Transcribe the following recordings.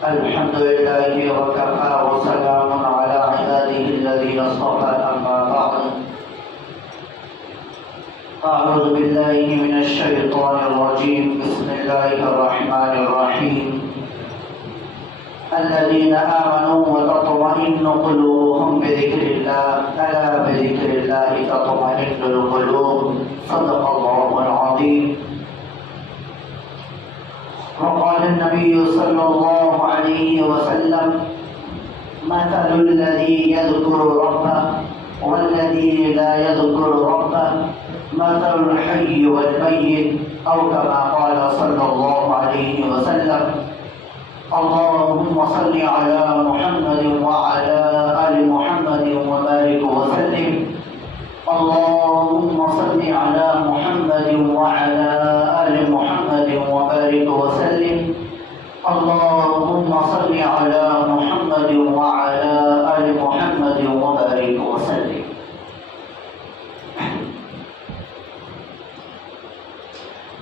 الحمد لله وكفى وسلام على عباده الذين اصطفى أما بعد أعوذ بالله من الشيطان الرجيم بسم الله الرحمن الرحيم الذين آمنوا وتطمئن قلوبهم بذكر الله ألا بذكر الله تطمئن القلوب صدق الله العظيم وقال النبي صلى الله عليه وسلم مثل الذي يذكر ربه والذي لا يذكر ربه مثل الحي والميت أو كما قال صلى الله عليه وسلم اللهم صل على محمد وعلى آل محمد وبارك وسلم اللهم صل على محمد وعلى آل محمد وبارك وسلم اللهم صل على محمد وعلى آل محمد وبارك وسلم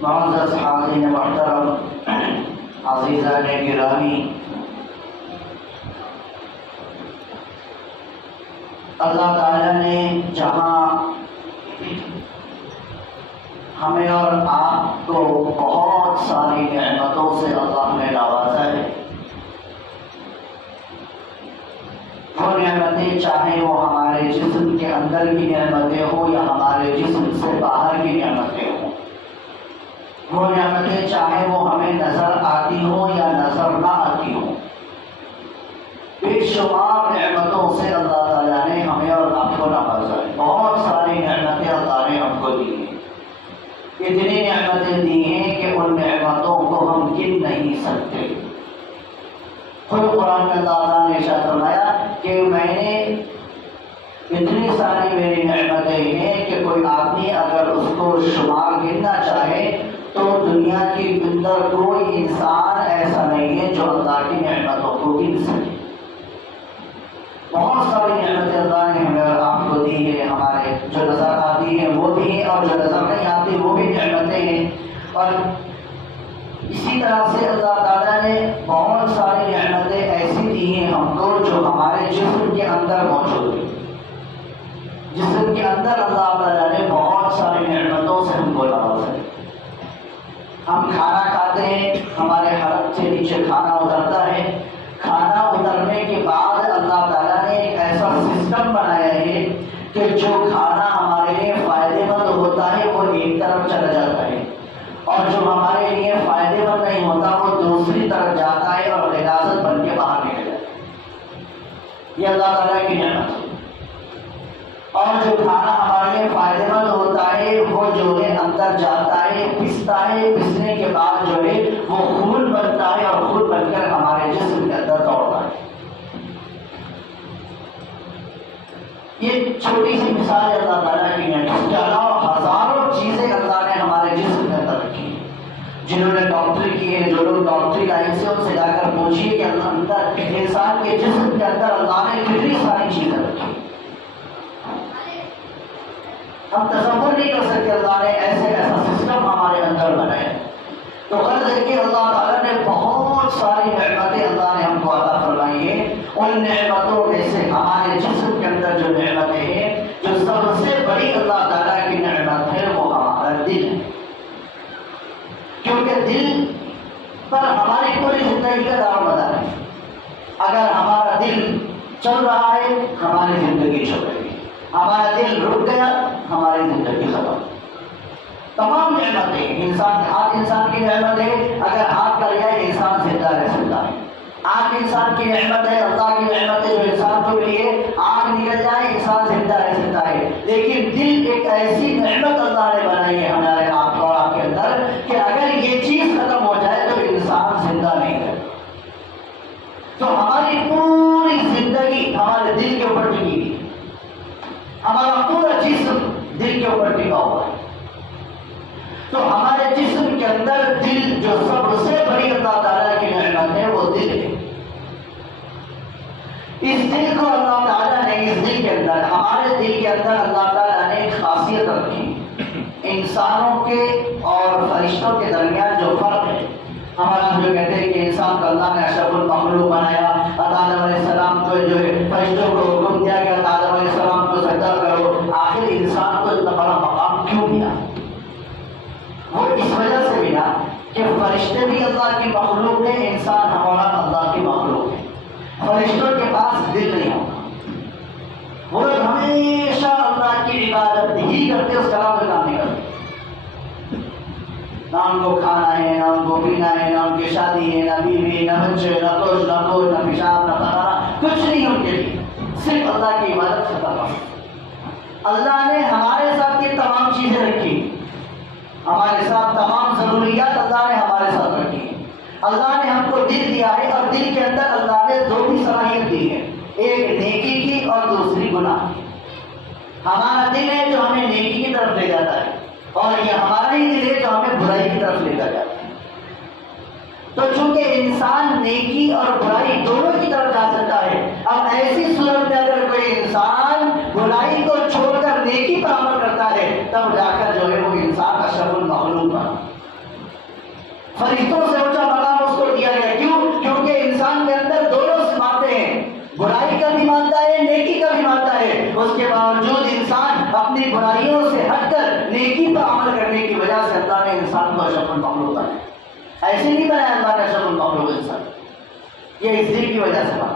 معزز حاضرین محترم عزیزان گرامی، اللہ تعالیٰ نے جہاں ہمیں اور آپ کو بہت ساری نعمتوں سے اللہ نے نوازا ہے، وہ نعمتیں چاہے وہ ہمارے جسم کے اندر کی نعمتیں ہوں یا ہمارے جسم سے باہر کی نعمتیں ہوں، وہ نعمتیں چاہے وہ ہمیں نظر آتی ہوں یا نظر نہ آتی ہوں، بے شمار نعمتوں سے اللہ تعالیٰ نے ہمیں اور آپ کو نوازا ہے۔ بہت ساری نعمتیں اللہ نے ہم کو دی ہیں، اتنی نعمتیں دی ہیں کہ ان نعمتوں کو ہم گن نہیں سکتے۔ خود قرآن میں اللہ تعالیٰ نے ارشاد فرمایا کہ میں نے اتنی ساری میری نعمتیں ہیں کہ کوئی آدمی اگر اس کو شمار گننا چاہے تو دنیا کے اندر کوئی انسان ایسا نہیں ہے جو اللہ کی نعمتوں کو گن سکے۔ بہت ساری نعمتیں اللہ نے ہمیں اور آپ کو دی ہے، ہمارے جو نظر آتی ہیں وہ بھی ہیں اور جو نظر نہیں آتی وہ بھی نعمتیں ہیں، اور اسی طرح سے اللہ تعالیٰ نے بہت ساری نعمتیں ایسی دی ہیں ہم کو جو ہمارے جسم کے اندر موجود ہیں۔ جسم کے اندر اللہ تعالیٰ نے بہت ساری نعمتوں سے ہم کو نوازا ہے۔ ہم کھانا کھاتے ہیں، ہمارے حلق سے نیچے کھانا اترتا ہے، کھانا اترنے کے بعد اللہ تعالیٰ نے ایک ایسا سسٹم بنایا ہے کہ جو کھانا ہمارے لیے فائدے مند ہوتا ہے وہ ایک طرف چلا جاتا ہے، اور جو ہمارے لیے فائدے مند نہیں ہوتا وہ دوسری طرف جاتا ہے اور غلاظت بن کے باہر نکل جاتا ہے۔ یہ اللہ تعالیٰ کی نعمت ہے۔ اور جو کھانا ہمارے لیے فائدے مند ہوتا ہے وہ جو ہے اندر جاتا ہے، پستا ہے، پسنے کے بعد جو ہے وہ خون بنتا ہے اور خون بن کر ہمارے جسم کے اندر دوڑتا ہے۔ یہ چھوٹی سی مثال ہے اللہ تعالیٰ کی نعمت، اس کے علاوہ ہزاروں چیزیں اللہ نے ہمارے جسم کے اندر رکھی ہیں۔ جنہوں نے ڈاکٹری کی ہے، جو لوگ ڈاکٹری لائن سے ان سے جا کر پوچھیے کہ اندر انسان کے جسم کے اندر اللہ نے کتنی ساری چیزیں رکھی۔ ہم تصور نہیں کر سکتے اللہ نے ایسا سسٹم ہمارے اندر بنایا۔ تو غرض ہے کہ اللہ تعالیٰ نے بہت ساری نعمتیں اللہ نے ہم کو عطا فرمائی ہیں۔ ان نعمتوں میں سے ہمارے جسم کے اندر جو نعمتیں ہیں، جو سب سے بڑی اللہ تعالیٰ کی نعمت ہے وہ ہمارا دل ہے، کیونکہ دل پر ہماری پوری زندگی کا دار مدار ہے۔ اگر ہمارا دل چل رہا ہے ہماری زندگی چل رہی ہے، ہمارا دل رک گیا ہماری زندگی ختم۔ تمام نعمتیں ہاتھ انسان کی نعمت ہے، اگر ہاتھ کر گیا انسان زندہ رہ سکتا ہے۔ آنکھ انسان کی نعمت ہے، اللہ کی نعمت ہے جو انسان کو ملی ہے، آنکھ نکل جائے انسان زندہ رہ سکتا ہے۔ لیکن دل ایک ایسی نعمت اللہ نے بنائی ہے ہمارے آپ اور آپ کے اندر کہ اگر یہ چیز ختم ہو جائے تو انسان زندہ نہیں رہتا۔ تو ہماری پوری زندگی ہمارے دل کے اوپر ٹکی ہے، ہمارا پورا جسم دل کے اوپر ٹکا ہوا ہے۔ تو ہمارے جسم کے اندر دل جو سب سے بڑی اللہ تعالیٰ کی نعمت ہے وہ دل ہے۔ اس دل کو اللہ تعالیٰ نے اس دل کے اندر ہمارے دل کے اندر اللہ تعالیٰ نے ایک خاصیت رکھی۔ انسانوں کے اور فرشتوں کے درمیان جو فرق ہے، ہمارا جو کہتے ہیں کہ انسان کو اللہ نے اشرف المخلوق بنایا، آدم علیہ السلام کو جو ہے فرشتوں کو حکم دیا کہ آدم علیہ السلام کو سجدہ کرو، آخر انسان کو اتنا بڑا مقام کیوں ملا؟ وہ اس وجہ سے ملا کہ فرشتے بھی اللہ کی مخلوق ہے، انسان ہمارا اللہ کی مخلوق ہے۔ فرشتوں کے پاس دل نہیں ہوتا، وہ لوگ ہمیشہ اللہ کی عبادت ہی کرتے، اس کلام میں کام نہیں کرتے۔ نہ ان کو کھانا ہے، نہ ان کو پینا ہے، نہ ان کی شادی ہے، نہ بیوی، نہ بچے، نہ کوش، نہ کوش، نہ پیشاب، نہ پخانا، کچھ نہیں ان کے لیے، صرف اللہ کی عبادت ختم۔ اللہ نے ہمارے ساتھ یہ تمام چیزیں رکھی، ہمارے ساتھ تمام ضروریات اللہ نے ہمارے ساتھ رکھی ہیں۔ اللہ نے ہم کو دل دیا ہے، اور دل کے اندر اللہ نے دو بھی صلاحیت دی ہے، ایک نیکی کی اور دوسری گناہ کی۔ ہمارا دل ہے جو ہمیں نیکی کی طرف لے جاتا ہے، اور یہ ہمارا ہی دل ہے جو ہمیں برائی کی طرف لے کر جاتا ہے۔ تو چونکہ انسان نیکی اور برائی دونوں کی طرف جا سکتا ہے، اب ایسی صورت میں اگر کوئی انسان برائی کو چھوڑ کر نیکی پر عمل کرتا ہے، تب جا کر جو ہے وہ انسان اشرف المخلوق بنا۔ فرشتوں سے اونچا مقام اس کو دیا گیا، کیوں؟ کیونکہ انسان کے اندر دونوں باتیں ہیں، برائی کا بھی مانتا ہے، نیکی کا بھی مانتا ہے، اس کے باوجود انسان اپنی برائیوں سے ہٹ کر نیکی پر عمل کرنے کی وجہ سے اللہ نے انسان کو اشرف المخلوق بنایا۔ ایسے نہیں بنایا اللہ نے اشرف المخلوق انسان، یہ اس دل کی وجہ سے بنا۔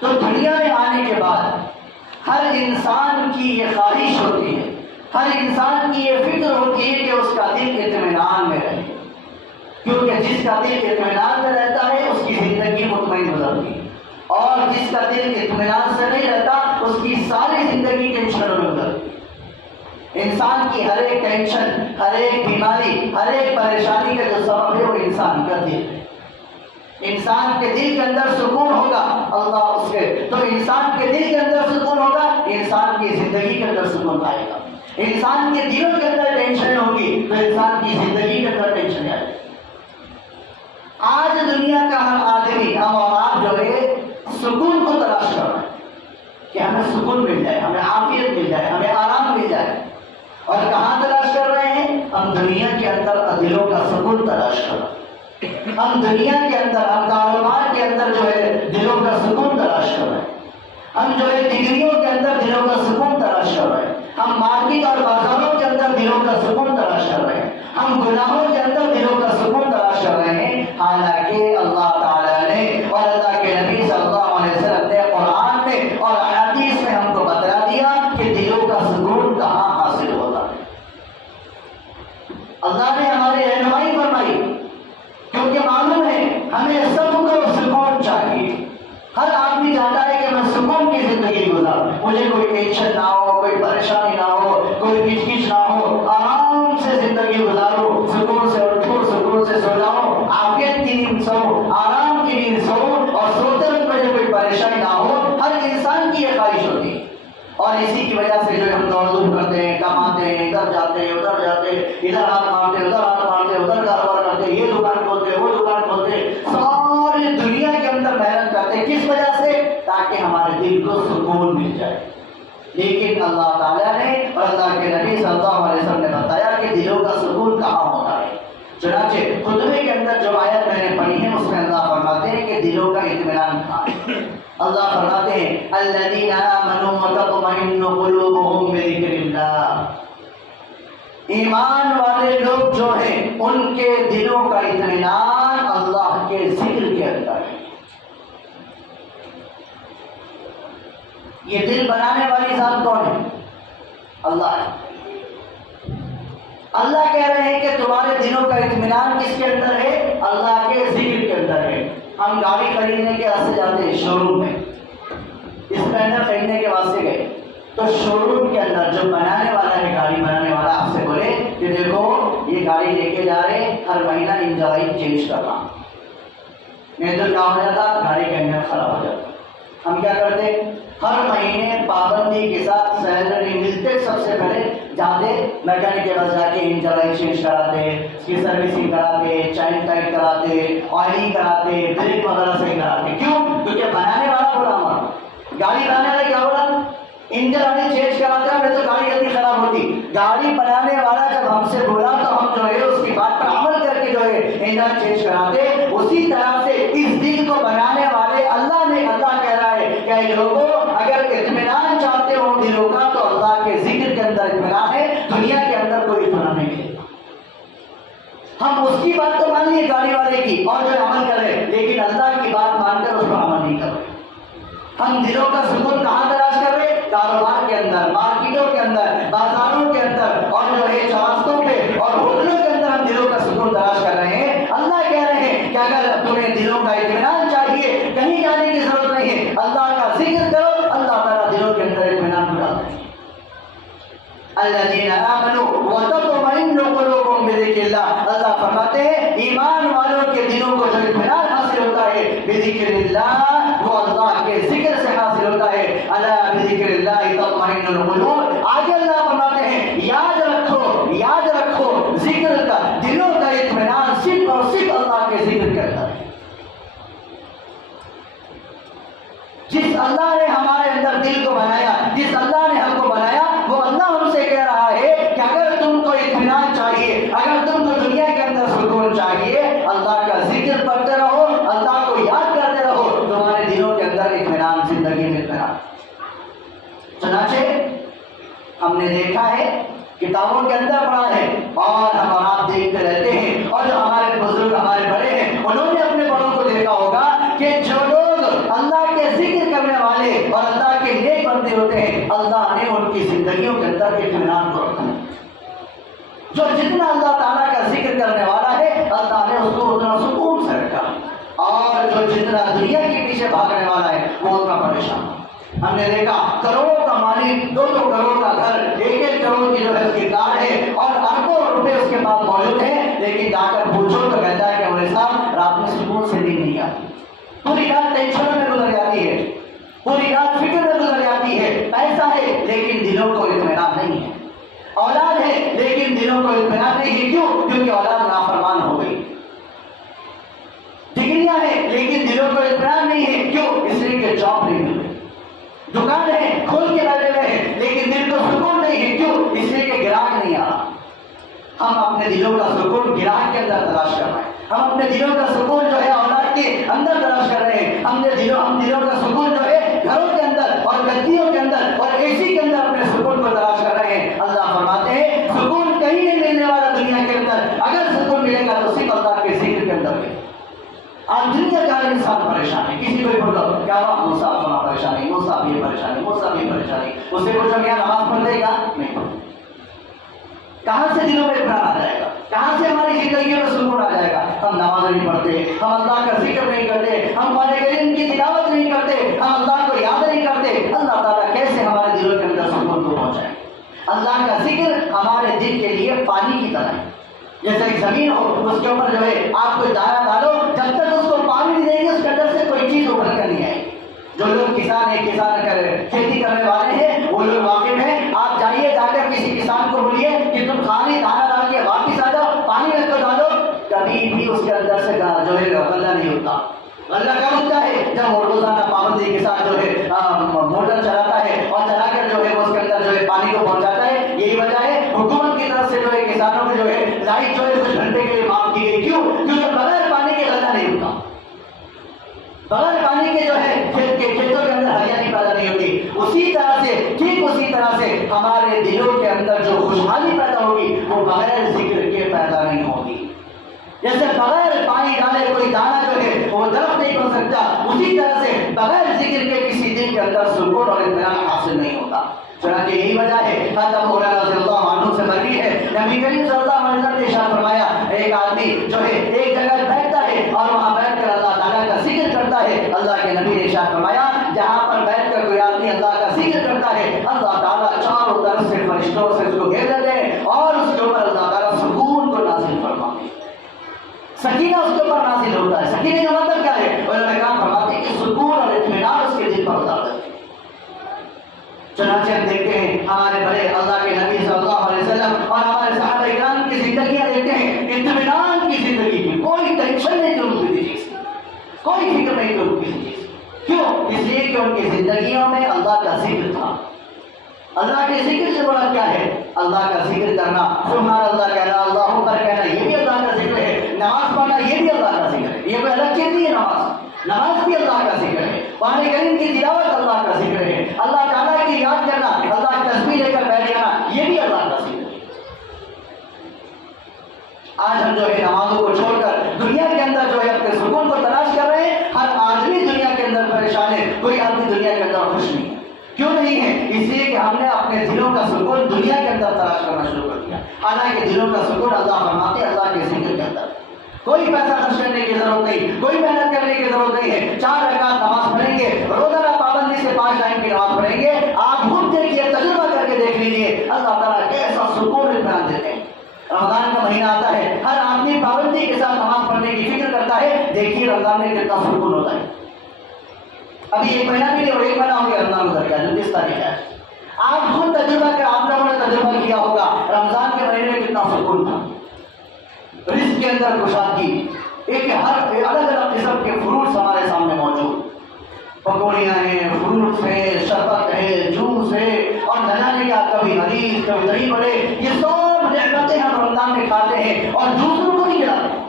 تو دنیا میں آنے کے بعد ہر انسان کی یہ خواہش ہوتی ہے، ہر انسان کی یہ فکر ہوتی ہے کہ اس کا دل اطمینان میں رہے، کیونکہ جس کا دل اطمینان میں رہتا ہے اس کی زندگی مطمئن گزرتی ہے، اور جس کا دل اطمینان سے نہیں رہتا اس کی ساری زندگی ٹینشنوں میں گزرتی ہے۔ انسان کی ہر ایک ٹینشن، ہر ایک بیماری، ہر ایک پریشانی کا جو سبب ہے وہ انسان کا دل ہے۔ انسان کے دل کے اندر سکون ہوگا، اللہ اس کے تو انسان کے دل کے اندر سکون ہوگا، انسان کی زندگی کے اندر سکون آئے گا۔ انسان کے دلوں کے اندر ٹینشن ہوگی تو انسان کی زندگی کے اندر ٹینشن آئے گی۔ آج دنیا کا ہر آدمی، ہم اور آپ جو ہے سکون کو تلاش کر رہے ہیں کہ ہمیں سکون مل جائے، ہمیں عافیت مل جائے، ہمیں آرام مل جائے، اور کہاں تلاش کر رہے ہیں؟ ہم دنیا کے اندر دلوں کا سکون تلاش کر رہے ہیں، ہم دنیا کے اندر، ہم کاروبار کے اندر جو ہے دلوں کا سکون تلاش کر رہے ہیں، ہم جو ہے ڈگریوں کے اندر دلوں کا سکون تلاش کر رہے ہیں، ہم مارکیٹ اور بازاروں کے اندر دلوں کا سکون تلاش کر رہے ہیں، ہم گناہوں کے اندر دلوں کا سکون تلاش کر رہے ہیں، حالانکہ اللہ تعالیٰ نے اور اللہ کے نبی صلی اللہ علیہ وسلم نے قرآن میں اور حدیث میں ہم کو بتا دیا کہ دلوں کا سکون کہاں حاصل ہوتا ہے۔ اللہ نے ہماری رہنمائی فرمائی، کیونکہ معلوم ہے ہمیں سب کو سکون چاہیے۔ ہر آدمی چاہتا ہے کہ میں سکون کی زندگی گزاروں، مجھے کوئی ٹینشن نہ ہو، کوئی پریشانی نہ ہو، کوئی کچ کچ نہ ہو، آرام سے زندگی گزارو، سکون سے اٹھو، سکون سے سو جاؤ، عافیت کی نیند سو، آرام کی نیند سو، اور سوتے وقت مجھے کوئی پریشانی نہ ہو۔ ہر انسان کی یہ خواہش ہوتی ہے، اور اسی کی وجہ سے جو ہم دوڑ دھوپ کرتے ہیں، کماتے ہیں، ادھر جاتے ہیں، ادھر جاتے ہیں، ادھر ہاتھ مارتے، ادھر ہاتھ مارتے، ادھر کاروبار کرتے، یہ دکان کھولتے، وہ دکان کھولتے، ساری دنیا کے اندر محنت کرتے ہیں، کس وجہ سے؟ تاکہ ہمارے دل کو سکون مل جائے۔ لیکن اللہ تعالیٰ نے اور اللہ کے نبی صلی اللہ علیہ وسلم نے بتایا کہ دلوں کا سکون کہاں ہوتا ہے۔ چنانچہ خطبے کے اندر جو آیت میں نے پڑھی ہے اس میں اللہ فرماتے ہیں کہ دلوں کا اطمینان کہاں ہے۔ اللہ فرماتے ہیں الذین آمنوا وتطمئن قلوبهم بذکر اللہ، ایمان والے لوگ جو ہیں ان کے دلوں کا اطمینان اللہ کے ذکر کے اندر ہے۔ یہ دل بنانے والی ذات کون ہے؟ اللہ ہے۔ اللہ کہہ رہے ہیں کہ تمہارے دلوں کا اطمینان کس کے اندر ہے؟ اللہ کے ذکر کے اندر ہے۔ ہم گاڑی خریدنے کے واسطے جاتے ہیں شو روم میں، اسپلینڈر خریدنے کے واسطے گئے تو شو روم کے اندر جو بنانے والا ہے، گاڑی بنانے والا آپ سے بولے کہ دیکھو یہ گاڑی لے کے جا رہے، ہر مہینہ انجن آئل چینج کرنا، نہیں تو کیا ہو جاتا؟ گاڑی کا انجن خراب ہو جاتا۔ ہم کیا کرتے؟ ہر مہینے پابندی کے ساتھ سیلری ملتے سب سے پہلے جاتے میکینک کے پاس جا کے انجن آئل چینج کراتے، اس کی سروسنگ کراتے، چین ٹائٹ کراتے، آئلنگ کراتے، بریک وغیرہ صحیح کراتے۔ کیوں؟ کیونکہ بنانے والا بولا ہمارا، گاڑی بنانے والا کیا بولا؟ انجن آئل چینج کراتا ہے، نہیں تو گاڑی جلدی خراب ہوتی۔ گاڑی بنانے والا جب ہم سے بولا تو ہم جو ہے اس کی بات پر عمل کر کے جو ہے طریقہ چینج کراتے، اسی طرح سے اس دل کو بنانے والے اللہ کہہ رہا ہے کہ اے لوگوں اگر اطمینان چاہتے ہو دلوں کا تو اللہ کے ذکر کے اندر اطمینان ہے، دنیا کے اندر کوئی اطمینان نہیں ہے۔ ہم اس کی بات تو مان لیے گاڑی والے کی اور جو عمل کرے، لیکن اللہ کی بات مان کر اس پر عمل نہیں کر رہے۔ ہم دلوں کا سکون کہاں تلاش کر رہے؟ کاروبار کے اندر، مارکیٹوں کے اندر، بازاروں کے اندر اور جو ہے چوراستوں پہ اور ہوٹلوں کے اندر ہم دلوں کا سکون تلاش کر رہے ہیں۔ اللہ کہہ رہے ہیں کہ اگر تمہیں دلوں کا اطمینان چاہیے، کہیں جانے کی ضرورت نہیں ہے، اللہ کا ذکر کرو، اللہ تعالیٰ دلوں کے اندر اطمینان ڈال دیں گے۔ الذین آمنوا وتطمئن قلوبهم بذکر اللہ، اللہ فرماتے ہیں ایمان والوں کے دلوں کو جو اطمینان حاصل ہوتا ہے بذکر اللہ، وہ اللہ کے ذکر سے حاصل ہوتا ہے۔ الا بذکر اللہ تطمئن القلوب، آگے اللہ فرماتے ہیں یاد رکھو ذکر کا، دلوں کا اطمینان صرف اور صرف اللہ کے ذکر کرتا ہے۔ جس اللہ نے ہمارے اندر دل کو بنایا، جس اللہ نے ہم کو بنایا، وہ اللہ ہم سے کہہ رہا ہے کہ اگر تم کو اطمینان چاہیے، اگر تم کو دنیا کے اندر سکون چاہیے، اللہ کا ذکر پڑھتے رہو، اللہ کو یاد کرتے رہو، تمہارے دلوں کے اندر اطمینان، زندگی میں اطمینان۔ چنانچہ ہم نے دیکھا ہے، کتابوں کے اندر پڑھا ہے اور ہم اور آپ دیکھتے رہتے ہیں، اور جو ہمارے بزرگ ہمارے بڑے ہیں انہوں نے اپنے بڑوں کو دیکھا ہوگا کہ جو لوگ اللہ کے ذکر کرنے والے اور اللہ کے نیک بندے ہوتے ہیں، اللہ نے ان کی زندگیوں کے اندر اطمینان کو رکھا ہے۔ جو جتنا اللہ تعالیٰ کا ذکر کرنے والا ہے، اللہ نے اس کو اتنا سکون سے رکھا، اور جو جتنا دنیا کے پیچھے بھاگنے والا ہے وہ اتنا پریشان۔ ہم نے دیکھا کروڑوں کا مالک، 2 کروڑ کا گھر، 1 کروڑ کی جو ہے اس کی کار ہے اور اربوں روپے اس کے پاس موجود ہیں، لیکن جا کر پوچھو تو کہتا ہے کہ میرے صاحب رات میں سکون سے نیند نہیں آتی، پوری رات ٹینشن میں گزر جاتی ہے، پوری رات فکر میں گزر جاتی ہے۔ پیسہ ہے لیکن دلوں کو اطمینان نہیں ہے، اولاد ہے لیکن دلوں کو اطمینان نہیں ہے۔ کیوں؟ کیونکہ اولاد نافرمان ہو گئی۔ ڈگریاں ہیں لیکن دلوں کو اطمینان نہیں ہے۔ کیوں؟ اس لیے کہ جاب نہیں مل رہی۔ دکان ہے کھول کے بیٹھے ہوئے ہیں لیکن دل کو سکون نہیں ہے۔ کیوں؟ اس لیے کہ گراہک نہیں آ رہا۔ ہم اپنے دلوں کا سکون گراہک کے اندر تلاش کر رہے ہیں، ہم اپنے دلوں کا سکون جو ہے اولاد کے اندر تلاش کر رہے ہیں، ہم دلوں کا سکون جو ہے گھروں کے اندر اور گدیوں کے اندر اور اے سی کے اندر اپنے سکون کو تلاش کر رہے ہیں۔ اللہ فرماتے ہیں سکون کہیں نہیں ملنے والا دنیا کے اندر، اگر سکون ملے گا تو صرف اللہ کے ذکر کے اندر ہے۔ آج دنیا کا ہر انسان پریشان ہے، کسی کو بولو کیا ہوا، مصعب ہونا پریشانی، مصعب یہ پریشانی، اسے پوچھو کیا نماز پڑھ دے گا؟ نہیں پڑھ۔ کہاں سے دلوں میں اطمینان آ جائے گا؟ کہاں سے ہماری زندگیوں میں سکون آ جائے گا؟ ہم نماز نہیں پڑھتے، ہم اللہ کا ذکر نہیں کرتے، ہم قرآن کریم کی تلاوت نہیں کرتے، ہم اللہ کو یاد نہیں کرتے، اللہ تعالیٰ کیسے ہمارے دلوں کے اندر سکون کو پہنچائے؟ اللہ کا ذکر ہمارے دل کے لیے پانی کی طرح ہے۔ جیسے ایک زمین ہو، اس کے اوپر جو ہے آپ کوئی دانا ڈالو، جب تک اس کو پانی نہیں دیں گے اس کے اندر سے کوئی چیز ابھر کر نہیں آئے گی۔ جو لوگ کسان ہیں، کھیتی کرنے والے ہیں، وہ لوگ واقف ہیں۔ آپ جائیے، جا کر کسی کسان کو بولیے کہ تم خالی دانا ڈال کے واپس آ جاؤ، پانی میں تو ڈالو، کبھی بھی اس کے اندر سے جو ہے غلہ نہیں ہوتا۔ غلہ کب ہوتا ہے؟ جب روزانہ پابندی کے ساتھ جو ہے موٹر چلاتا ہے اور چلا کر جو ہے اس کے اندر جو ہے پانی کو پہنچاتا ہے۔ یہی وجہ ہے حکومت کی طرف سے جو ہے کسانوں کو جو ہے لائٹ جو ہے کچھ گھنٹے کے لیے معاف کی گئی۔ کیوں؟ کیونکہ بغیر پانی کے غلہ نہیں ہوتا، بغیر پانی کے جو ہے کھیتوں کے اندر ہریالی پیدا نہیں ہوتی۔ اسی طرح سے ہمارے دلوں کے اندر جو خوشحالی پیدا ہوگی وہ بغیر ذکر کے پیدا نہیں ہوگی۔ جیسے بغیر پانی ڈالے کوئی دانا جو ہے وہ درخت نہیں بن سکتا، اسی طرح سے بغیر ذکر کے کسی دل کے اندر سکون اور اطمینان حاصل نہیں ہوتا۔ چنانچہ یہی وجہ ہے، حضرت ابو ہریرہ رضی اللہ عنہ سے مروی ہے، نبی کریم صلی اللہ علیہ وسلم نے ارشاد فرمایا ایک آدمی جو ہے ایک جگہ بیٹھتا ہے اور وہاں بیٹھ کر اللہ تعالیٰ کا ذکر کرتا ہے۔ اللہ کے نبی نے ارشاد فرمایا جہاں پر بیٹھ کر کوئی آدمی اللہ کا ذکر کرتا ہے، اللہ تعالیٰ چاروں طرف سے فرشتوں سے اس کو گھیر لیتے ہیں اور اس کے اوپر اللہ تعالیٰ سکون کو نازل فرماتے ہیں۔ سکینہ اس کے اوپر نازل ہوتا ہے۔ سکینے کا مطلب کیا ہے؟ علماء کرام فرماتے ہیں کہ سکون اور اطمینان اس کے دل پر اتار دیتے ہیں۔ چنانچہ ہم دیکھتے ہیں ہمارے بڑے اللہ کے نبی صلی اللہ علیہ وسلم اور ہمارے صحابہ کرام کی زندگیاں دیکھتے ہیں، اطمینان کی زندگی کی، کوئی ٹینشن نہیں تھی کسی چیز کی، کوئی فکر نہیں تھی کسی چیز کی۔ کیوں؟ اس لیے کہ ان کی زندگیوں میں اللہ کا ذکر تھا۔ اللہ کے ذکر سے بڑا کیا ہے؟ اللہ کا ذکر کرنا، سبحان اللہ کہنا، اللہ اکبر کہنا، یہ بھی اللہ کا ذکر ہے۔ نماز پڑھنا یہ یہ کوئی الگ چیز نہیں ہے نماز، نماز بھی اللہ کا ذکر ہے، قرآن کریم کی تلاوت اللہ کا ذکر ہے، اللہ تعالیٰ کی یاد کرنا، اللہ کی تسبیح لے کر بیٹھ جانا، یہ بھی اللہ کا ذکر ہے۔ آج ہم جو ہے نمازوں کو چھوڑ کر دنیا کے اندر جو ہے اپنے سکون کو تلاش کر رہے ہیں۔ ہر آدمی دنیا کے اندر پریشان ہے، کوئی آدمی دنیا کے اندر خوش نہیں ہے۔ کیوں نہیں ہے؟ اس لیے کہ ہم نے اپنے دلوں کا سکون دنیا کے اندر تلاش کرنا شروع کر دیا، حالانکہ دلوں کا سکون اللہ فرماتے ہیں اللہ کے ذکر کے اندر۔ کوئی پیسہ خرچ کرنے کی ضرورت نہیں، کوئی محنت کرنے کی ضرورت نہیں ہے، 4 رکعت نماز پڑھیں گے، روزانہ پابندی سے 5 ٹائم کی نماز پڑھیں گے، آپ خود دیکھیے، تجربہ کر کے دیکھ لیجیے اللہ تعالیٰ کیسا سکون اطمینان دیتے ہیں۔ رمضان کا مہینہ آتا ہے، ہر آدمی پابندی کے ساتھ نماز پڑھنے کی فکر کرتا ہے، دیکھیے رمضان میں کتنا سکون ہوتا ہے۔ ابھی 1 مہینہ بھی نہیں اور 1 مہینہ ہو گیا رمضان گزر گیا، 29 تاریخ ہے۔ آپ خود تجربہ کر، آپ لوگوں نے تجربہ کیا ہوگا رمضان کے مہینے میں کتنا سکون تھا، رزق کے اندر کشادگی، ایک ہر الگ الگ قسم کے فروٹس ہمارے سامنے موجود، پکوڑیاں ہیں، فروٹس ہیں، شربت ہے، جوس ہے، اور نہ جانے کیا، کبھی حدیث کبھی دہی بڑے، یہ سب نعمتیں ہم رمضان میں کھاتے ہیں اور دوسروں کو نہیں کھلاتے،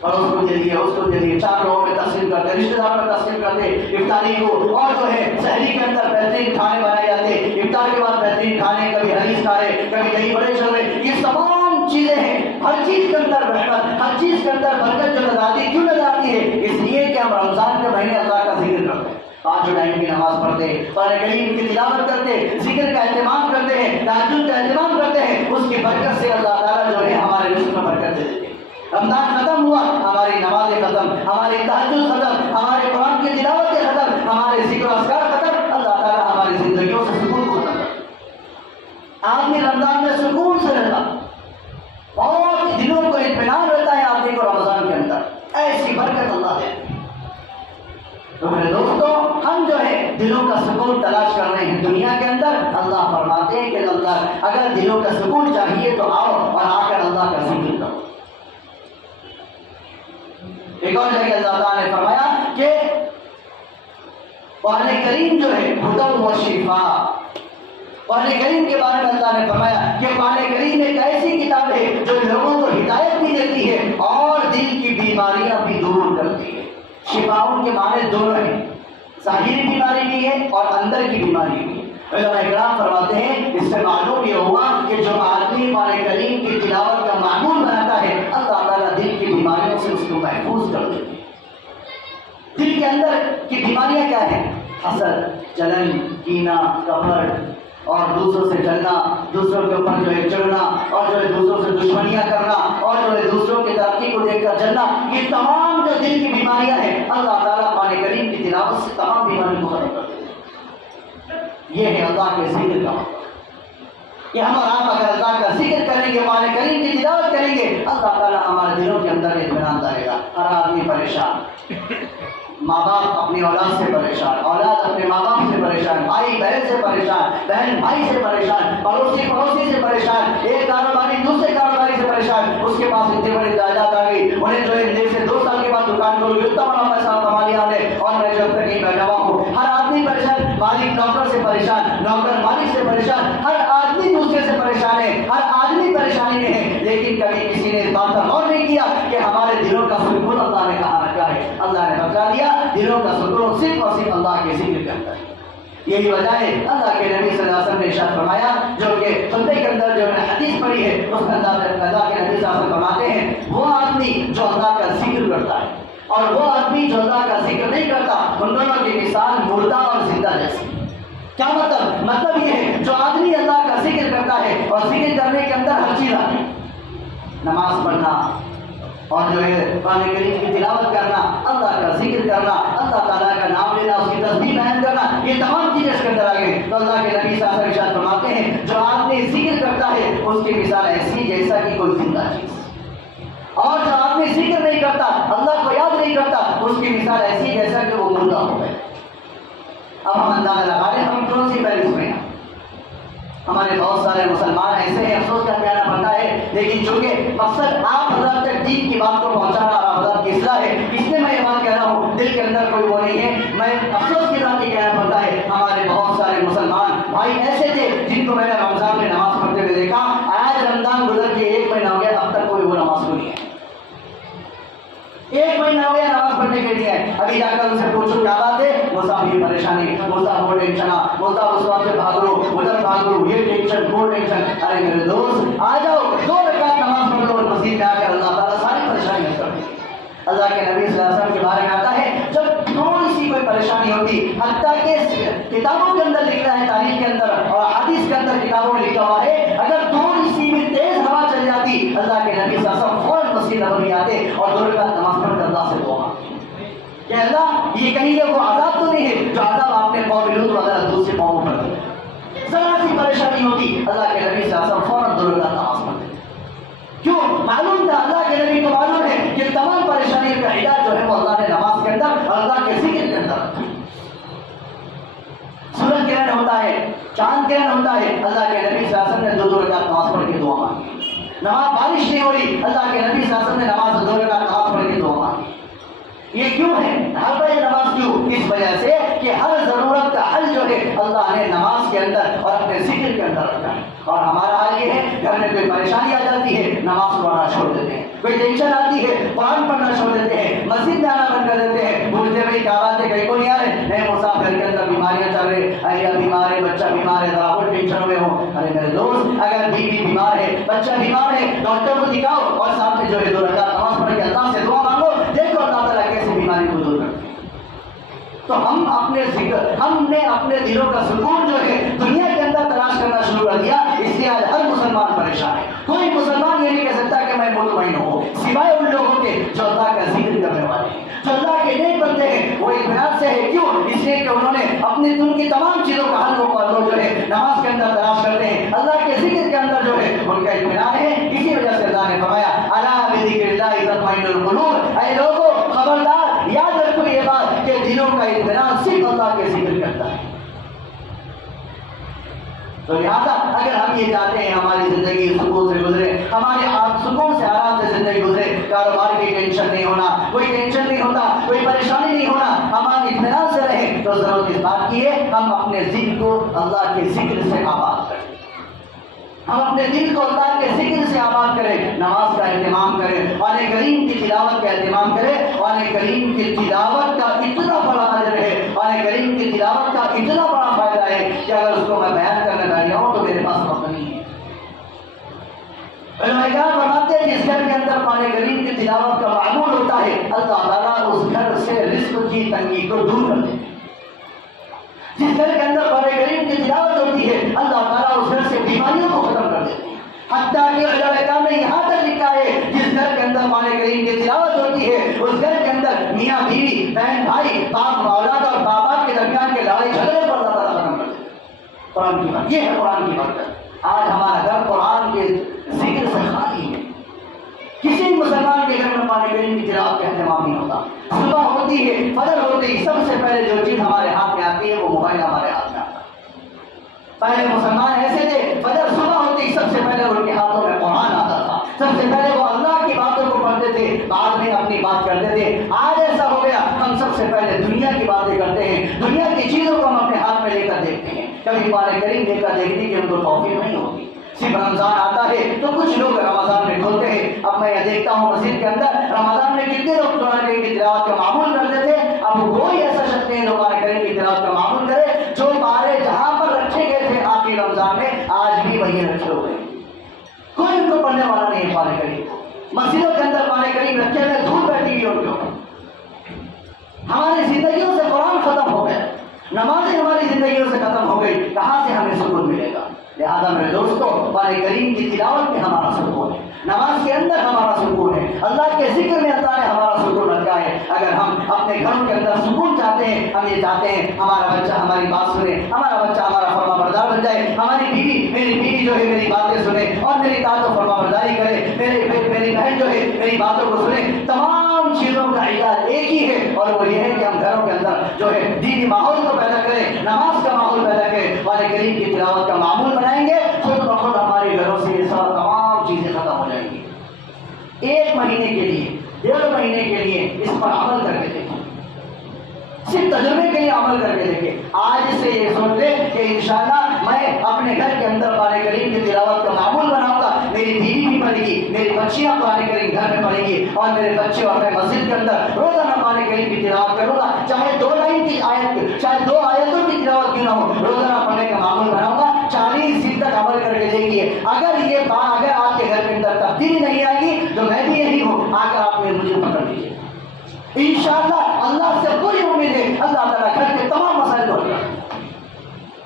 پڑوس کو دے دیے، اس کو دے دیے، 4 لوگوں میں تقسیم کرتے، رشتے داروں میں تقسیم کرتے افطاری کو، اور جو ہے سحری کے اندر بہترین کھانے بنائے جاتے، افطار کے بعد بہترین کھانے، کبھی حدیث کھا رہے، کبھی دہی بڑے چل رہے، یہ تمام چیزیں ہیں، ہر چیز کے اندر رحمت، ہر چیز کے اندر برکت جو نظر آتی، کیوں نظر آتی ہے؟ اس لیے کہ ہم رمضان کے مہینے اللہ کا ذکر کرتے ہیں، 5 ٹائم کی نماز پڑھتے ہیں، قرآن کریم کی تلاوت کرتے ہیں، ذکر کا اہتمام کرتے ہیں، تہجد کا اہتمام کرتے ہیں، اس کی برکت سے اللہ تعالیٰ جو ہے ہمارے رزق میں برکت دے دیتے ہیں۔ رمضان ختم ہوا، ہماری نمازیں ختم، ہماری تہجد ختم، ہمارے قرآن کی تلاوتیں ختم، ہمارے ذکر و اذکار ختم، اللہ تعالیٰ ہماری زندگیوں سے سکون کو ختم۔ آدمی رمضان میں سکون سے رہتا، اور دلوں کو اطمینان رہتا ہے آدمی کو رمضان کے اندر، ایسی برکت اللہ دے۔ تو میرے دوستوں، ہم جو ہے دلوں کا سکون تلاش کر رہے ہیں دنیا کے اندر، اللہ فرماتے ہیں کہ اللہ اگر دلوں کا سکون چاہیے تو آؤ اور آ کر اللہ کا ذکر کرو۔ ایک اور جگہ اللہ تعالیٰ نے فرمایا کہ قرآن کریم جو ہے ہدی و شفا، قرآن کریم کے بارے میں اللہ نے فرمایا کہ قرآن کریم ایک ایسی کتاب ہے جو لوگوں کو ہدایت بھی دیتی ہے اور دل کی بیماریاں بھی دور کرتی ہے۔ شفاؤں کے معنی دونوں ہیں، ظاہری بیماری بھی ہے اور اندر کی بیماری بھی ہے۔ علماء کرام فرماتے ہیں اس سے معلوم یہ ہوا کہ جو آدمی قرآن کریم کی تلاوت کا معمول بناتا ہے اللہ تعالیٰ دل کی بیماریوں سے اس کو محفوظ کر دیتے ہیں۔ دل کے اندر کی بیماریاں کیا ہیں؟ حسد، جلن، کینہ، کپٹ، اور دوسروں سے جلنا، دوسروں کے اوپر جو ہے چڑھنا، اور جو ہے دوسروں سے دشمنیاں کرنا، اور جو ہے دوسروں کی ترقی کو دیکھ کر جلنا، یہ تمام جو دل کی بیماریاں ہیں اللہ تعالیٰ قرآن کریم کی تلاوت سے تمام بیماریوں کو ختم کر دیتے ہیں۔ یہ ہے اللہ کے ذکر کا مطلب کہ ہم اور آپ اگر اللہ کا ذکر کریں گے، قرآن کریم کی تلاوت کریں گے، اللہ تعالیٰ ہمارے دلوں کے اندر اطمینان لائے گا۔ ہر آدمی پریشان، ماں باپ اپنی اولاد سے پریشان، اولاد اپنے ماں باپ سے پریشان، بھائی بہن سے پریشان، بہن بھائی سے پریشان، پڑوسی سے پریشان، ایک کاروباری دوسرے کاروباری سے پریشان، اس کے پاس اتنی بڑی جائیداد آ گئی، انہیں جو ہے 1 سے 2 سال کے بعد دکان کھول گئی، اتنا بڑا پیسہ کما لیا ہے اور میں جب تک نہیں بیٹھا ہوا ہوں۔ ہر آدمی پریشان، مالک نوکر سے پریشان، نوکر مالک سے پریشان، ہر آدمی دوسرے سے پریشان ہے، ہر آدمی پریشانی میں ہے، لیکن کبھی کسی نے اس بات پر غور نہیں کیا کہ ہمارے دلوں کا سکون اللہ نے کہاں رکھا ہے۔ اللہ نے بتا دیا دلوں کا سکون صرف اور صرف اللہ کے ذکر کے اندر ہے۔ یہی وجہ ہے اللہ کے نبی صلی اللہ علیہ وسلم نے ارشاد فرمایا، جو کہ خطبے کے اندر جو میں نے حدیث پڑھی ہے اس میں اللہ کے نبی صلی اللہ علیہ وسلم فرماتے ہیں وہ آدمی جو اللہ کا ذکر کرتا ہے اور وہ آدمی جو اللہ کا ذکر نہیں کرتا، ان دونوں کی مثال مردہ اور زندہ جیسی۔ کیا مطلب؟ مطلب یہ ہے جو آدمی اللہ کا ذکر کرتا ہے اور ذکر کرنے کے اندر ہر چیز آتی ہے، نماز پڑھنا اور جو ہے قرآن کریم کی تلاوت کرنا، اللہ کا ذکر کرنا، اللہ تعالیٰ کا نام لینا، اس کی تسبیح بیان کرنا، یہ تمام چیزیں اس کے اندر آ گئی۔ تو اللہ کے نبی صلی اللہ علیہ وسلم ارشاد فرماتے ہیں جو آدمی ذکر کرتا ہے اس کی مثال ایسی جیسا کہ کوئی زندہ چیز، اور جو آدمی ذکر نہیں کرتا، اللہ کو یاد نہیں کرتا، اس کی مثال ایسی جیسا کہ وہ مردہ ہو گئے۔ اب ہم اندازہ لگا لیں ہم کون سی پیرس میں ہیں۔ ہمارے بہت سارے مسلمان ایسے ہیں، افسوس کا کہنا پڑتا ہے، لیکن چونکہ مقصد آپ حضرات تک دین کی بات کو پہنچانا اور حضرات کی اصلاح ہے، اس لیے میں یہ بات کہہ رہا ہوں، دل کے اندر کوئی وہ نہیں ہے۔ میں افسوس کے ساتھ یہ کہنا پڑتا ہے ہمارے بہت سارے مسلمان بھائی ایسے تھے جن کو میں نے رمضان میں نماز پڑھتے ہوئے دیکھا، آج رمضان گزر کے 1 مہینہ ہو گیا، اب تک کوئی وہ نماز نہیں ہے۔ 1 مہینہ ابھی جا کر ان سے پوچھو کیا بات ہے، وہ صاحب یہ پریشانی، وہ صاحب وہ ٹینشن، وہ صاحب اس وقت سے بھاگ لو، ادھر بھاگ لو، یہ ٹینشن وہ ٹینشن۔ ارے میرے دوست آ جاؤ، 2 رکعت نماز پڑھ لو اور مسجد میں آ کر اللہ تعالیٰ ساری پریشانیاں کر دیں۔ اللہ کے نبی صلی اللہ علیہ وسلم کے بارے میں آتا ہے جب تھوڑی سی کوئی پریشانی ہوتی، حتیٰ کہ کتابوں کے اندر لکھا ہے، تاریخ کے اندر اور حدیث کے اندر کتابوں میں لکھا ہوا ہے، اگر تھوڑی سی بھی تیز ہوا چل جاتی، اللہ کے نبی صلی اللہ علیہ وسلم فوراً مسجد نبوی آتے اور 2 رکعت نماز پڑھ کر اللہ سے دعا مانگتے کہ اللہ یہ کہیں یہ وہ عذاب تو نہیں ہے جو عذاب آپ نے قوم لوط وغیرہ دوسرے قوموں پر دیا۔ ذرا سی پریشانی ہوتی، اللہ کے نبی صلی اللہ علیہ وسلم فوراً 2 رکعت نماز پڑھتے۔ کیوں؟ معلوم تھا، اللہ کے نبی کو معلوم ہے کہ تمام پریشانی کا علاج جو ہے وہ اللہ نے نماز کے اندر اور اللہ کے ذکر کے اندر رکھا۔ سورج گرہن ہوتا ہے، چاند گرہن ہوتا ہے، اللہ کے نبی صلی اللہ علیہ وسلم نے 2 رکعت نماز پڑھ کے دعا مانگی۔ نماز بارش نہیں ہو رہی، اللہ کے نبی صلی اللہ علیہ وسلم نے نماز 2 رکعت نماز پڑھ کے دعا مانگی۔ یہ کیوں ہے؟ ہر بجے نماز کیوں؟ اس وجہ سے کہ ہر ضرورت کا حل جو ہے اللہ نے نماز کے اندر اور اپنے ذکر کے اندر رکھا ہے۔ اور ہمارا حال یہ ہے، گھر میں کوئی پریشانی آ جاتی ہے، نماز پڑھنا چھوڑ دیتے ہیں، کوئی ٹینشن آتی ہے، قرآن پڑھنا چھوڑ دیتے ہیں، مسجد میں آنا بند کر دیتے ہیں، بولتے بھائی کیا بات ہے، کہیں کو نہیں آ رہے، نئے مسافر کے اندر بیماریاں چل رہی، اہلیہ بیمار ہے، بچہ بیمار ہے، ذرا اور ٹینشن میں ہو۔ ارے میرے دوست، اگر بیوی بیمار ہے، بچہ بیمار ہے، ڈاکٹر کو دکھاؤ اور ساتھ میں جو ہے 2 رکعت نماز پڑھ کے اللہ سے دعا مانگو، دیکھو اللہ تعالیٰ کیسے بیماری کو دور کرتے ہیں۔ تو ہم اپنے ذکر، ہم نے اپنے دلوں کا سکون جو ہے دنیا کے اندر تلاش کرنا شروع کر دیا، اس لیے آج ہر مسلمان پریشان ہے۔ کوئی مسلمان یہ نہیں کہہ سکتا کہ میں مطمئن ہوں، سوائے ان لوگوں کے جو اللہ کا ذکر کرنے والے ہیں، جو اللہ کے نیک بندے ہیں، وہ اطمینان سے ہے۔ کیوں؟ اس لیے کہ انہوں نے اپنی دل کی تمام چیزوں کا حل وہ جو ہے نماز کے اندر تلاش کرتے ہیں، اللہ کے ذکر کے اندر جو ہے ان کا اطمینان ہے۔ اسی وجہ سے اللہ نے فرمایا الا بذکر اللہ تطمئن القلوب، اے لوگوں خبردار یاد رکھو یہ بات کہ دلوں کا اطمینان صرف اللہ کے ذکر کرتا ہے۔ تو لہٰذا اگر ہم یہ چاہتے ہیں ہماری زندگی سکون سے گزرے، ہمارے سکون سے آرام سے زندگی گزرے، کاروبار کی ٹینشن نہیں ہونا، کوئی ٹینشن نہیں ہوتا، کوئی پریشانی نہیں ہونا، ہمارے اطمینان سے رہے، تو ضرورت اس بات کی ہے ہم اپنے ذکر کو اللہ کے ذکر سے آباد کریں، ہم اپنے دل کو اللہ کے ذکر سے آباد کریں، نماز کا اہتمام کریں، قرآن کریم کی تلاوت کا اہتمام کریں۔ قرآن کریم کی تلاوت کا اتنا بڑا اجر ہے، قرآن کریم کی تلاوت کا اتنا بڑا فائدہ ہے کہ اگر اس کو میں بیان کرنے بیٹھ جاؤں تو میرے پاس وقت نہیں ہے۔ علماء کرام فرماتے ہیں جس گھر کے اندر قرآن کریم کی تلاوت کا معمول ہوتا ہے، اللہ تعالیٰ اس گھر سے رزق کی تنگی کو دور کر دیتے ہیں۔ جس گھر کے اندر قرآن کریم کی تلاوت ہوتی ہے، اللہ تعالیٰ اس گھر سے بیماریوں کو ختم کر دیتے ہیں۔ حتیٰ کہ علماء کرام نے یہاں تک لکھا ہے جس گھر کے اندر قرآن کریم کی تلاوت ہوتی ہے، اس گھر کے اندر میاں بیوی، بہن بھائی، باپ اولاد اور باپ باپ کے درمیان کے لڑائی جھگڑے کو اللہ تعالیٰ ختم کر دیتے ہیں۔ قرآن کی بات یہ ہے، قرآن کی برکت۔ آج ہمارا گھر قرآن کے ذکر سے خالی ہے، کسی مسلمان کے گھر میں قرآن کریم کی تلاوت کا اہتمام نہیں ہوتا۔ صبح ہوتی ہے، فجر ہوتی ہے، سب سے پہلے جو چیز ہمارے ہاتھ میں آتی ہے وہ موبائل ہمارے ہاتھ میں آتا ہے۔ پہلے مسلمان ایسے تھے، فجر صبح ہوتی سب سے پہلے ان کے ہاتھوں میں قرآن آتا تھا، سب سے پہلے وہ اللہ کی باتوں کو پڑھتے تھے، بعد میں اپنی بات کرتے تھے۔ آج ایسا ہو گیا ہم سب سے پہلے دنیا کی باتیں کرتے ہیں، دنیا کی چیزوں کو ہم اپنے ہاتھ میں لے کر دیکھتے ہیں۔ کبھی قرآن کریم لے کر دیکھنے کی ہم کو توفیق نہیں ہوتی۔ صرف رمضان آتا ہے تو کچھ لوگ رمضان میں کھولتے ہیں۔ اب میں یہ دیکھتا ہوں مسجد کے اندر رمضان میں کتنے لوگ قرآن کریم کی تلاوت کا معمول کرتے تھے، اب کوئی ایسا شخص نہیں جو قرآن کریم کی تلاوت کا معمول کرے۔ جو بارے جہاں پر رکھے گئے تھے آخری رمضان میں آج بھی وہی رکھے ہوئے ہیں، کوئی ان کو پڑھنے والا نہیں ہے قرآن کریم کو۔ مسجدوں کے اندر قرآن کریم رکھے ہوئے، دھول بیٹھی ہوئی ان کو۔ ہماری زندگیوں سے قرآن ختم ہو گیا، نمازیں ہماری زندگیوں سے ختم ہو گئی، کہاں سے ہمیں سکون ملے گا؟ لہٰذا میرے دوستوں قرآن کریم کی تلاوت میں ہمارا سکون ہے، نماز کے اندر ہمارا سکون ہے، اللہ کے ذکر میں اللہ نے ہمارا سکون رکھا ہے۔ اگر ہم اپنے گھروں کے اندر سکون چاہتے ہیں، ہم یہ چاہتے ہیں ہمارا بچہ ہماری بات سنے، ہمارا بچہ ہمارا فرما بردار بن جائے، ہماری بیوی میری بیوی جو ہے میری باتیں سنے اور میری اطاعت و فرما برداری کرے، میری بہن جو ہے میری باتوں کو سنے۔ تمام چیزوں کا علاج ایک ہی ہے اور وہ یہ ہے کہ ہم گھروں کے اندر جو ہے دینی ماحول کو پیدا کریں، نماز کا ماحول پیدا کریں، قرآن کریم کی تلاوت کا معمول بنائیں گے، خود بخود ہمارے گھروں سے یہ سب تمام چیزیں ختم ہو جائیں گی۔ 1 مہینے کے لیے، 1.5 مہینے کے لیے اس پر عمل کر کے دیکھیں، صرف تجربے کے لیے عمل کر کے دیکھیں. آج سے یہ سوچ لے کہ انشاءاللہ میں اپنے گھر کے اندر قرآن کریم کی تلاوت کا معمول بناؤں گا. میری بیوی بھی پڑھے گی, میری بچیاں قرآن کریم گھر میں پڑھیں گی, اور میرے بچے اور میں مسجد کے اندر روزانہ قرآن کریم کی تلاوت کروں گا. چاہے 2 لائن کی آیت, چاہے 2 آیتوں کی تلاوت کیوں نہ ہو, روزانہ پڑھنے کا معمول بناؤں گا. 40 دن تک عمل کر کے دیکھیے. اگر یہ بات اگر آپ کے گھر کے اندر تبدیلی نہیں آئے گی تو میں بھی یہی ہوں, آ کر آپ مجھے پکڑ لیجیے. انشاءاللہ اللہ سے پوری امید ہے, اللہ تعالیٰ گھر کے تمام مسائل کو حل کرے گا.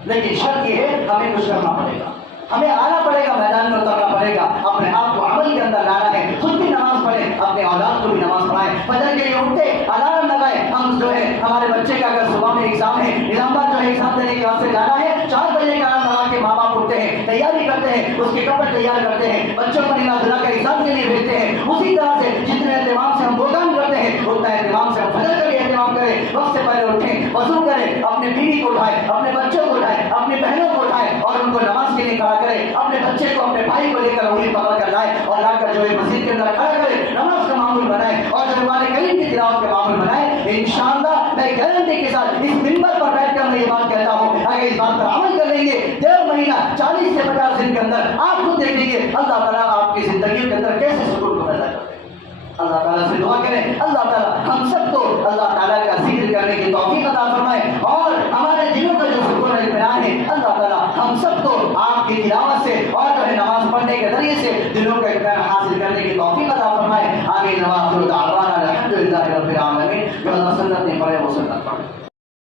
لیکن شرط یہ ہے ہمیں کچھ کرنا پڑے گا, ہمیں آنا پڑے گا, میدان میں اترنا پڑے گا, اپنے آپ کو عمل کے اندر لانا ہے. خود بھی نماز پڑھیں, اپنے اولاد کو بھی نماز پڑھائیں. فجر کے لیے اٹھتے الارم لگائیں. ہم جو ہے ہمارے بچے کا اگر صبح میں ایگزام ہے, نظام آباد جو ہے ایگزام دینے کے واسطے جانا ہے, 4 بجے کا الارم لگا کے ماں باپ اٹھتے ہیں, تیاری کرتے ہیں, اس کے کپڑے تیار کرتے ہیں, بچوں کو نلا دھلا کر ایگزام کے لیے بھیجتے ہیں. اسی طرح سے جتنے اہتمام سے ہم وہ کام کرتے ہیں اتنا اہتمام سے ہم فجر کا بھی اہتمام کریں. وقت سے پہلے اٹھیں, وضو کریں, اپنے بیوی کو اٹھائیں, اپنے بچوں کو اٹھائیں, اپنی بہنوں کو اٹھائیں اور ان کو نماز کے لیے کھڑا کریں. اپنے بچے کو اپنے بھائی کو لے کر انگلی پکڑ کر لائیں اور لا کر جو ہے مسجد کے اندر کھڑا کریں, نماز کا معمول بنائیں اور جو قرآن کریم کی تلاوت کا معمول بنائیں. انشاءاللہ میں گارنٹی کے ساتھ اس منبر پر بیٹھ کر میں یہ بات کہتا ہوں, اگر اس بات پر عمل کر لیں گے 1.5 مہینہ 40 سے 50 دن کے اندر آپ خود دیکھیں گے اللہ تعالیٰ آپ کی زندگی کے اندر کیسے سکون کو پیدا کرتے ہیں. اللہ تعالیٰ سے دعا کریں اللہ تعالیٰ ہم سب کو اللہ تعالیٰ کا ذکر کرنے کی توفیق عطا فرمائے, اور ہمارے دلوں کا جو سکون و اطمینان ہے اللہ تعالیٰ ہم سب کو آپ کی تلاوت سے اور جو ہے نماز پڑھنے کے ذریعے سے دلوں کا اطمینان حاصل کرنے کی توفیق عطا فرمائے. آمین.